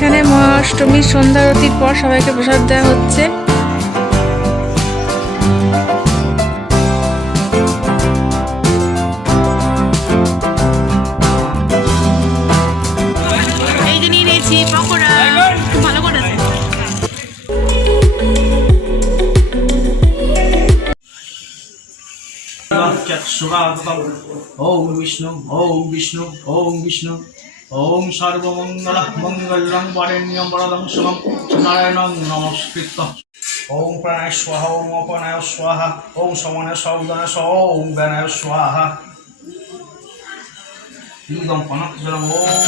এখানে মহাষ্টমীর সন্ধ্যারতির পর সবাইকে প্রসাদ দেওয়া হচ্ছে। নিয়েছি পকোড়া। খুব ভালো করেছে চক্ষুরাগতম ওম সর্বমঙ্গল মঙ্গলং বরেণ্যম বরদং শুভম নারায়ণং নমস্কৃত ওম প্রাণায় স্বাহা ওম অপনায় স্বাহা ওম সমনে সৌদনে ওম ব্যানায় স্বাহা। ইদম পনক জলম ওম।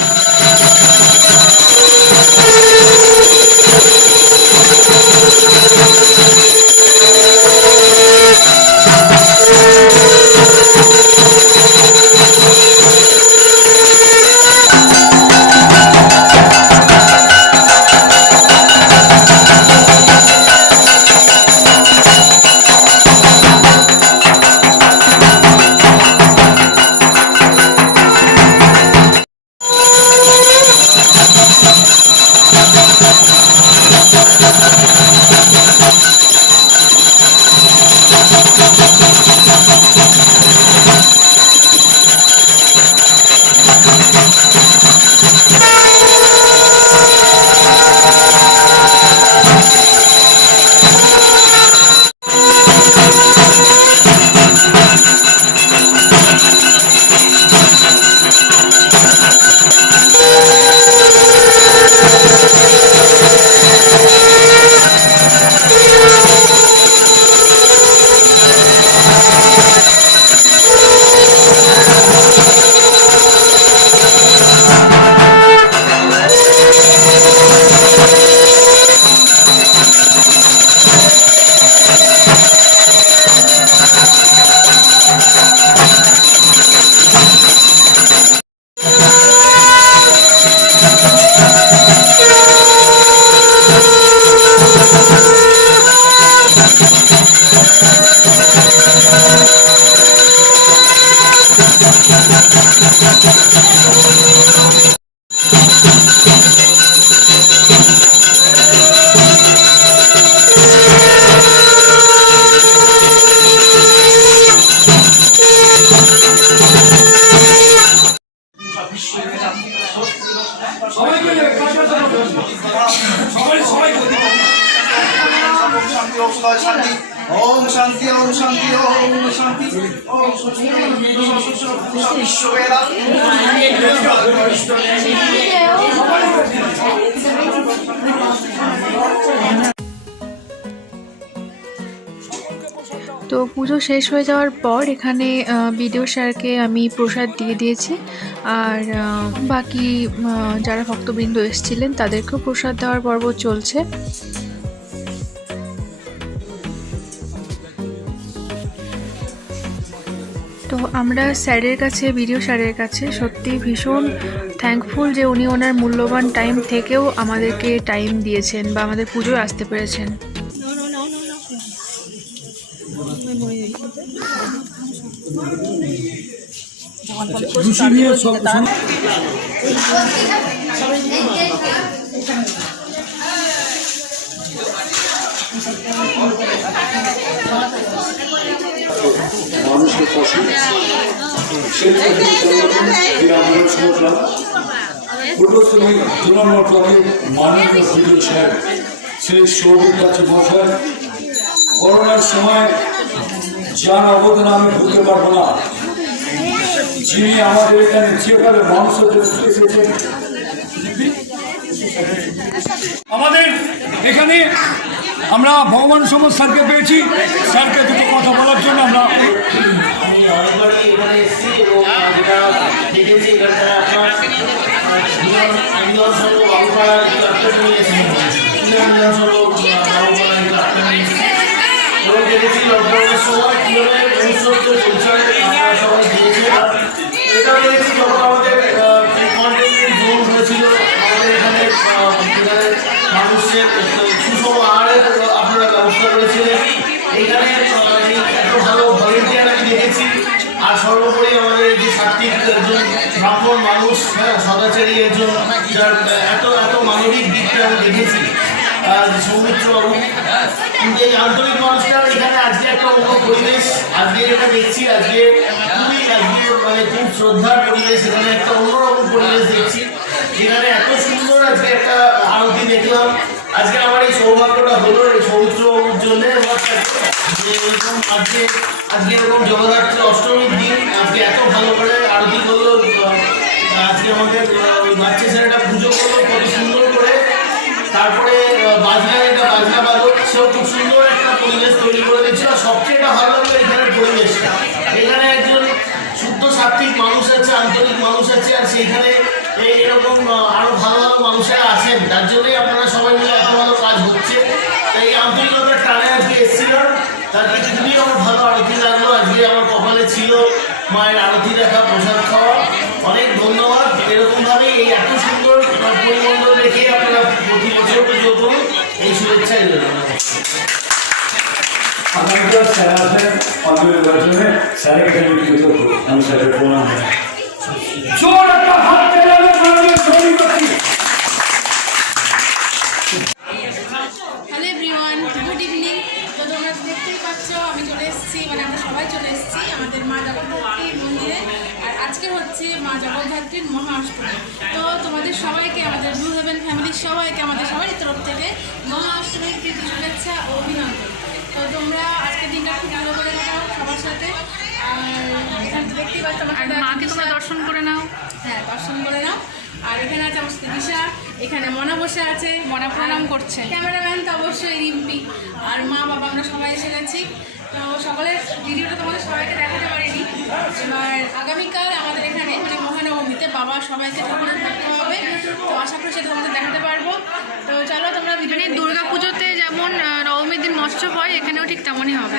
তো পুজো শেষ হয়ে যাওয়ার পর এখানে বিডিও স্যারকে আমি প্রসাদ দিয়ে দিয়েছি। আর বাকি যারা ভক্তবৃন্দ এসেছিলেন তাদেরকেও প্রসাদ দেওয়ার পর্ব চলছে। আমরা স্যারের কাছে, বিডিও স্যারের কাছে সত্যি ভীষণ থ্যাঙ্কফুল যে উনি ওনার মূল্যবান টাইম থেকেও আমাদেরকে টাইম দিয়েছেন বা আমাদের পুজোয় আসতে পেরেছেন। সমস্যা করোনার সময় যার অবদান আমি ভুলতে পারব না যিনি আমাদের এখানে যেভাবে এসেছেন আমাদের এখানে আমরা ভগবান সমর স্যারকে পেয়েছি। স্যারকে para ব্রাহ্মণ মানুষ হ্যাঁ সদাচারী একজন, যার, এত এত আন্তরিক দিকটা আমি দেখেছি। যে কিন্তু এই আন্তরিক মানুষটা এখানে আজকে একটা অন্য পরিবেশ, আজকে যেটা দেখছি, আজকে খুবই, আজকে মানে খুব শ্রদ্ধার পরিবেশ, এখানে একটা অন্যরকম পরিবেশ দেখছি। যেখানে এত সুন্দর আজকে একটা আরতি দেখলাম। আজকে আমার এই সৌভাগ্যটা হলো এই সৌমিত্র বাবুর জন্য আমার আজকে আজকে এরকম জগদ্ধাত্রী অষ্টমীর দিন আজকে এত ভালো করে আরতি করল আজকে আমাদের বাচ্চা ছেলেটা পুজো করল কত সুন্দর করে তারপরে বাজনা যেটা বাজনা বাদক সেও খুব সুন্দর একটা পরিবেশ তৈরি করে দিচ্ছিল আর সবচেয়ে এটা ভালো লাগল এখানের পরিবেশটা এখানে একজন শুদ্ধ সাত্বিক মানুষ আছে আন্তরিক মানুষ আছে আর সেইখানে এরকম আহ, আরও ভালো ভালো মানুষেরা আছেন তার জন্যই আপনারা সবাই মিলে এত ভালো কাজ তারপরে খুবই আমার ভালো আরতি লাগল। আজকে আমার কপালে ছিল মায়ের আরতি দেখা প্রসাদ খাওয়া। অনেক ধন্যবাদ। এরকম ভাবে এই এত সুন্দর পরিমণ্ডল রেখে আপনারা প্রতি বছর পুজো করুন। এই শুভেচ্ছাই রইল আগামীকাল স্যার অঞ্জলি দর্শনে স্যারের কাছে আমি স্যারের প্রণাম জোর একটা হাত পেলে আমাদের মা জগদ্ধাত্রী মন্দিরে আর আজকে হচ্ছে মা জগদ্ধাত্রীর মহা অষ্টমী তো তোমাদের সবাইকে আমাদের ব্লু হেভেন ফ্যামিলির সবাইকে আমাদের সবারই তরফ থেকে মহা অষ্টমীর প্রীতি শুভেচ্ছা ও অভিনন্দন। তো তোমরা আজকের দিনটা খুব ভালো করে কাটাও সবার সাথে। আর দেখতেই পাচ্ছ আমার মাকে তোমরা দর্শন করে নাও। হ্যাঁ দর্শন করে নাও। আর এখানে আছে আমার দিশা এখানে মনা বসে আছে। মনা প্রণাম করছে। ক্যামেরাম্যান তো অবশ্যই রিম্পি। আর মা বাবা আমরা সবাই এসে গেছি। তো সকলের ভিডিওটা তোমাদের সবাইকে দেখাতে পারিনি, এবার আগামীকাল আমাদের এখানে মানে মহানবমীতে বাবা সবাইকে ঠাকুরের থাকতে হবে তো আশা করি সেটা তোমাদের দেখাতে পারব। তো চলো তোমরা মানে ভিডিও দুর্গা পুজোতে যেমন নবমীর দিন মৎস্য হয়, এখানেও ঠিক তেমনই হবে।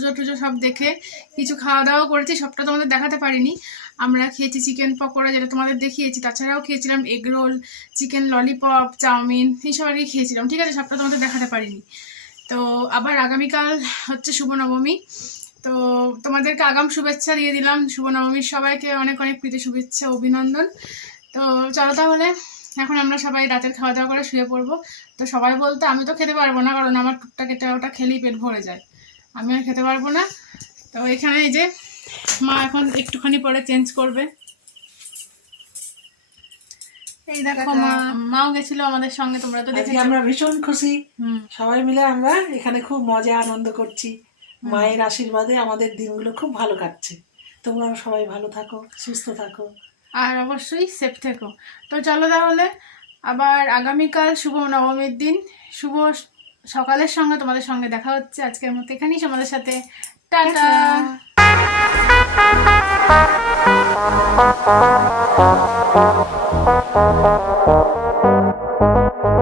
পুজো টুজো সব দেখে কিছু খাওয়া দাওয়া করেছি, সবটা তোমাদের দেখাতে পারিনি। আমরা খেয়েছি চিকেন পকোড়া যেটা তোমাদের দেখিয়েছি, তাছাড়াও খেয়েছিলাম egg roll, chicken lollipop, chowmein, এইসব আর কি খেয়েছিলাম। ঠিক আছে, সবটা তোমাদের দেখাতে পারিনি। তো আবার আগামীকাল হচ্ছে শুভ নবমী তো তোমাদেরকে আগাম শুভেচ্ছা দিয়ে দিলাম। শুভ নবমীর সবাইকে অনেক অনেক প্রীতি, শুভেচ্ছা, অভিনন্দন। তো চলো তাহলে, এখন আমরা সবাই রাতের খাওয়া দাওয়া করে শুয়ে পড়ব। তো সবাই বলতে আমি তো খেতে পারব না, কারণ আমার টুকটাক এটা ওটা খেলেই পেট ভরে যায়। আমি আর খেতে পারব না। তো এখানে এই যে মা এখন একটুখানি পরে চেঞ্জ করবে। এই দেখো মা মাও গেছিল আমাদের সঙ্গে তোমরা তো দেখেছ। আমরা ভীষণ খুশি। হুম। সবাই মিলে আমরা এখানে খুব মজা আনন্দ করছি। মায়ের আশীর্বাদে আমাদের দিনগুলো খুব ভালো কাটছে। তোমরা সবাই ভালো থাকো সুস্থ থাকো। আর অবশ্যই সেফ থেকো। তো চলো তাহলে আবার আগামীকাল শুভ নবমীর দিন। শুভ সকালের সঙ্গে তোমাদের সঙ্গে দেখা হচ্ছে। আজকের মতো এখানেই তোমাদের সাথে। টাটা।